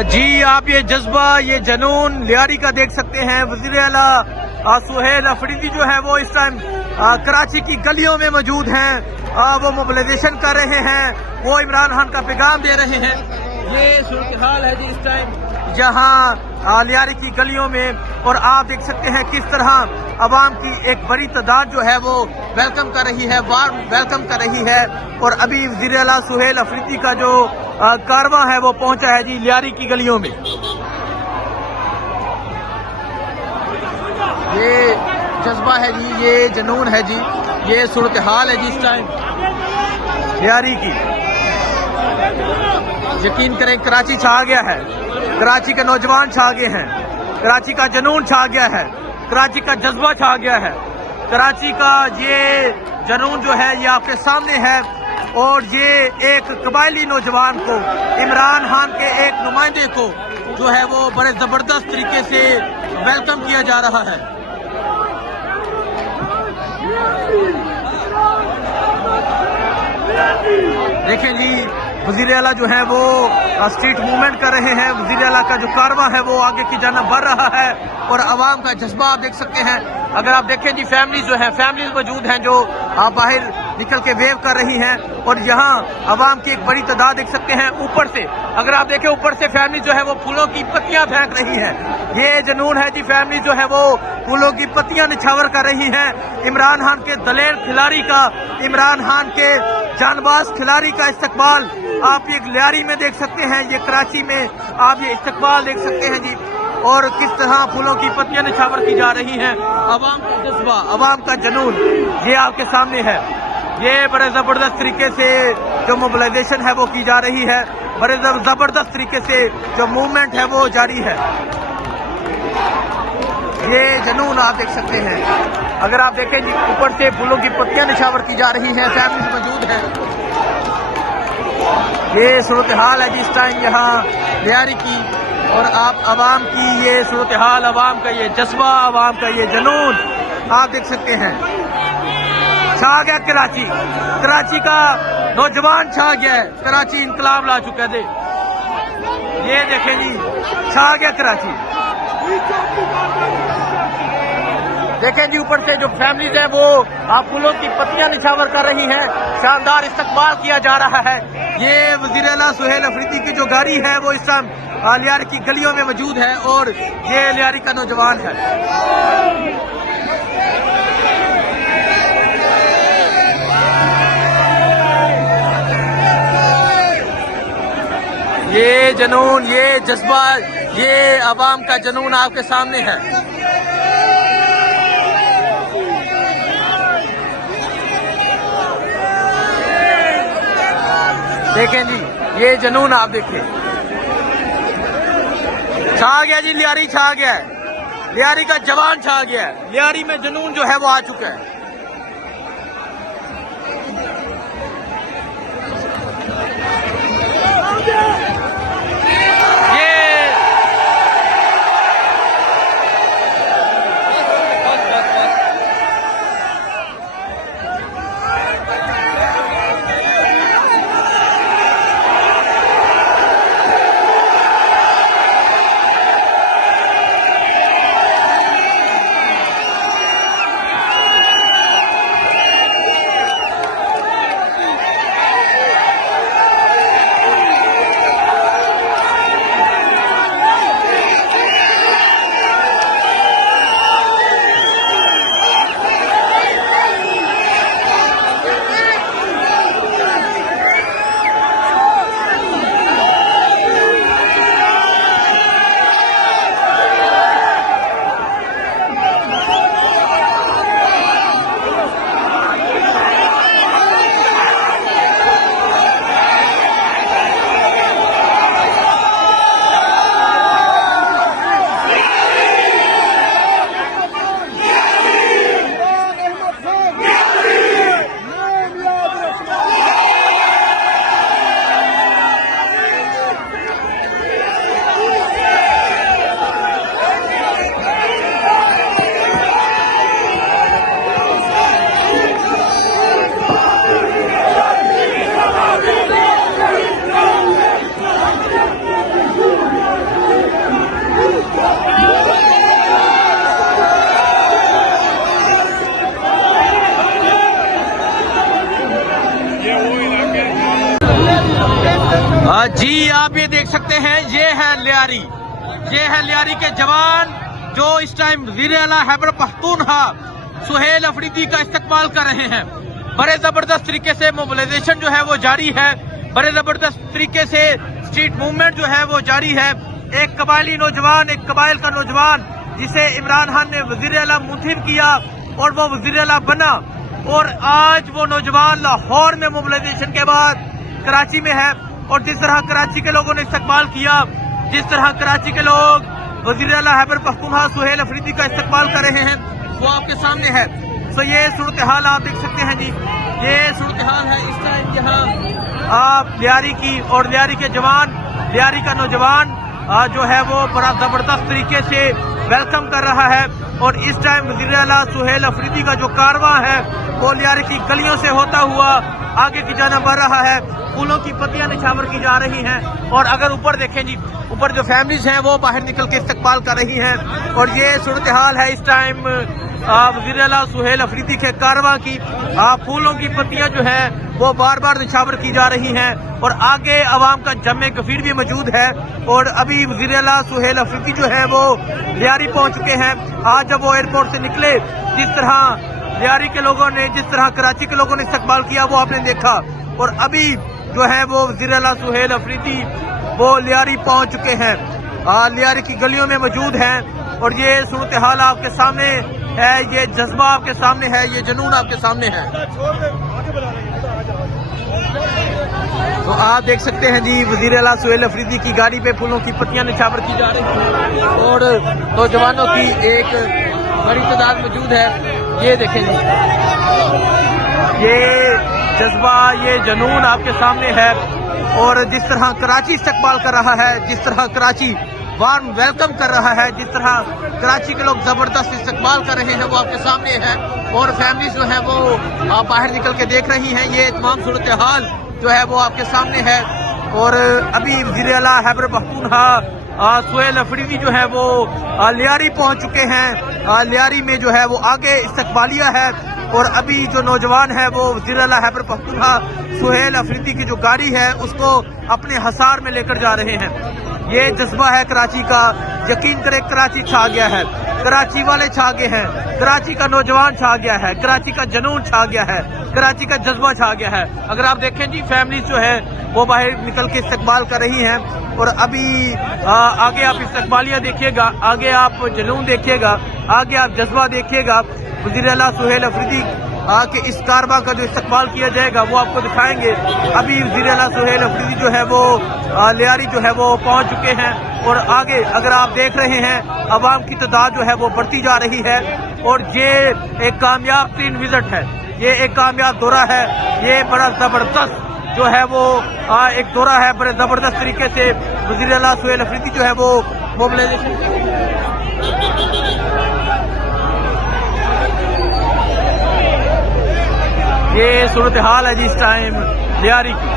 जी आप ये जज्बा, ये जनून लियारी का देख सकते हैं। वज़ीर आला सुहेल अफरीदी जो है वो इस टाइम कराची की गलियों में मौजूद हैं। वो मोबिलाइजेशन कर रहे हैं, वो इमरान खान का पैगाम दे रहे हैं। ये सूरत हाल है जी इस टाइम जहां लियारी की गलियों में, और आप देख सकते हैं किस तरह अवाम की एक बड़ी तादाद जो है वो वेलकम कर रही है, वार्म वेलकम कर रही है। और अभी वज़ीर आला सुहेल अफरीदी का जो कारवां है वो पहुंचा है जी लियारी की गलियों में। ये जज्बा है जी, ये जनून है जी, ये सूरत हाल है जी इस टाइम लियारी की। यकीन करें कराची छा गया है, कराची के नौजवान छा गए हैं, कराची का जनून छा गया है, कराची का जज्बा छा गया है। कराची का ये जनून जो है ये आपके सामने है। और ये एक कबायली नौजवान को, इमरान खान के एक नुमाइंदे को जो है वो बड़े जबरदस्त तरीके से वेलकम किया जा रहा है। देखें जी वज़ीर आला जो है वो स्ट्रीट मूवमेंट कर रहे हैं। वज़ीर आला का जो कारवां है वो आगे की जानिब बढ़ रहा है और आवाम का जज्बा आप देख सकते हैं। अगर आप देखें जी फैमिलीज जो है, फैमिलीज मौजूद हैं जो आप बाहर निकल के वेव कर रही हैं। और यहाँ आवाम की एक बड़ी तादाद देख सकते हैं। ऊपर से अगर आप देखें, ऊपर से फैमिली जो है वो फूलों की पत्तियां फेंक रही है। ये जनून है जी, फैमिली जो है वो फूलों की पत्तियां निछावर कर रही हैं। इमरान खान के दलेर खिलाड़ी का, इमरान खान के जानबाज खिलाड़ी का इस्तकबाल आप ये लियारी में देख सकते हैं, ये कराची में आप ये इस्तकबाल देख सकते हैं जी। और किस तरह फूलों की पत्तियां निछावर की जा रही हैं। अवाम का जज्बा, अवाम का जनून ये आपके सामने है। ये बड़े जबरदस्त तरीके से जो मोबिलाइजेशन है वो की जा रही है, बड़े जबरदस्त तरीके से जो मूवमेंट है वो जारी है। ये जनून आप देख सकते हैं। अगर आप देखें जी ऊपर से फूलों की पत्तियां निछावर की जा रही हैं, फैमिलीज मौजूद हैं। ये सूरत हाल है जी इस टाइम यहाँ लियारी की। और आप आवाम की ये सूरत हाल, आवाम का ये जज्बा, आवाम का ये जनून आप देख सकते हैं। छा गया कराची, कराची का नौजवान छा गया है, कराची इंकलाब ला चुका है। ये देखें जी छा गया कराची। देखें जी ऊपर से जो फैमिलीज हैं वो आप फूलों की पत्तियां निछावर कर रही हैं। शानदार इस्तकबाल किया जा रहा है। ये वज़ीर आला सुहेल अफरीदी की जो गाड़ी है वो इस टाइम लियारी की गलियों में मौजूद है और ये लियारी का नौजवान है। ये जनून, ये जज्बा, ये आवाम का जनून आपके सामने है। देखें जी ये जनून आप देखिए, छा गया जी लियारी, छा गया है लियारी का जवान, छा गया है लियारी में जनून जो है वो आ चुका है। जी आप ये देख सकते हैं, ये है लियारी के जवान जो इस टाइम वज़ीर आला खैबर पख्तूनख्वा सुहेल अफरीदी का इस्तकबाल कर रहे हैं। बड़े जबरदस्त तरीके से मोबिलाइजेशन जो है वो जारी है, बड़े जबरदस्त तरीके से स्ट्रीट मूवमेंट जो है वो जारी है। एक कबायली नौजवान, एक कबाइल का नौजवान जिसे इमरान खान ने वज़ीर आला मुंतखब किया और वो वज़ीर आला बना, और आज वो नौजवान लाहौर में मोबिलाइजेशन के बाद कराची में है। और जिस तरह कराची के लोगों ने इस्तकबाल किया, जिस तरह कराची के लोग वज़ीर आला खैबर पख्तूनख्वा सुहेल अफरीदी का इस्तकबाल कर रहे हैं, वो आपके सामने है। तो ये सूरत हाल आप देख सकते हैं जी, ये सूरत हाल है इस टाइम यहाँ आप लियारी की, और लियारी के जवान, लियारी का नौजवान जो है वो बड़ा जबरदस्त तरीके से वेलकम कर रहा है। और इस टाइम वज़ीर आला सुहेल अफरीदी का जो कारवां है वो लियारी की गलियों से होता हुआ आगे की जाना बढ़ रहा है। फूलों की पत्तियां निछावर की जा रही हैं, और अगर ऊपर देखें जी, ऊपर जो फैमिलीज हैं वो बाहर निकल के इस्तकबाल कर रही हैं। और ये सूरत हाल है इस टाइम वज़ीर आला सुहेल अफरीदी के कारवां की। फूलों की पत्तियां जो है वो बार बार निछावर की जा रही हैं, और आगे अवाम का जमे गफीर भी मौजूद है। और अभी वज़ीर आला सुहेल अफरीदी जो है वो लियारी पहुंच चुके हैं। आज जब वो एयरपोर्ट से निकले, जिस तरह लियारी के लोगों ने, जिस तरह कराची के लोगों ने इस्तकबाल किया वो आपने देखा। और अभी जो है वो वज़ीर आला सुहेल अफरीदी वो लियारी पहुंच चुके हैं, लियारी की गलियों में मौजूद हैं। और ये सूरत हाल आपके सामने है, ये जज्बा आपके सामने है, ये जुनून आपके सामने है। तो आप देख सकते हैं जी, वज़ीर आला सुहेल अफरीदी की गाड़ी पे फूलों की पत्तियां निछावर की जा रही हैं, और नौजवानों की एक बड़ी तादाद मौजूद है। ये देखें जी, ये जज्बा, ये जुनून आपके सामने है। और जिस तरह कराची इस्तकबाल कर रहा है, जिस तरह कराची वार्म वेलकम कर रहा है, जिस तरह कराची के लोग जबरदस्त इस्तकबाल कर रहे हैं, वो आपके सामने है। और फैमिली जो है वो बाहर निकल के देख रही हैं। ये तमाम सूरत हाल जो है वो आपके सामने है। और अभी वज़ीर आला खैबर पख्तूनख्वा सुहेल अफरीदी जो है वो लियारी पहुंच चुके हैं। लियारी में जो है वो आगे इस्तकबालिया है, और अभी जो नौजवान है वो वज़ीर आला खैबर पख्तूनख्वा सुहेल अफरीदी की जो गाड़ी है उसको अपने हसार में लेकर जा रहे हैं। ये जज्बा है कराची का। यकीन करें, कराची छा गया है, कराची वाले छा गए हैं, कराची का नौजवान छा गया है, कराची का जुनून छा गया है, कराची का जज्बा छा गया है। अगर आप देखें जी, फैमिली जो है वो बाहर निकल के इस्तकबाल कर रही हैं। और अभी आगे आप इस्तकबालियाँ देखिएगा, आगे आप जुनून देखिएगा, आगे आप जज्बा देखिएगा। वज़ीर आला सुहेल अफरीदी के इस कारवां का जो इस्तकबाल किया जाएगा वो आपको दिखाएंगे। अभी वज़ीर आला सुहेल अफरीदी जो है वो लियारी जो है वो पहुंच चुके हैं, और आगे अगर आप देख रहे हैं अवाम की तादाद जो है वो बढ़ती जा रही है। और ये एक कामयाब तीन विजिट है, ये एक कामयाब दौरा है, ये बड़ा जबरदस्त जो है वो एक दौरा है। बड़े जबरदस्त तरीके से वज़ीर आला सुहेल अफरीदी जो है वो मोबिलाइजेशन, ये सूरत हाल है जी इस टाइम लियारी की।